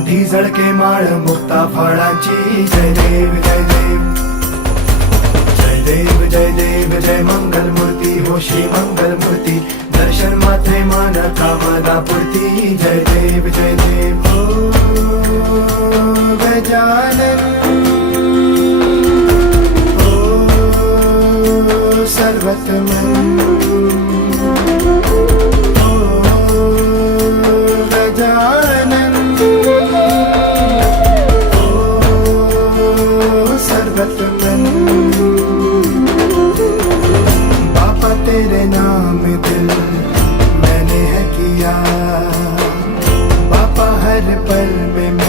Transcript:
कंठी झळके माळ मुक्ता फळांची जय देव जय देव जय देव जय देव जय मंगल मूर्ती हो श्री मंगल मूर्ती दर्शन मात्रे मान कामदा पूर्ती जय देव जय देव ओ गजानन ओ सर्वत्र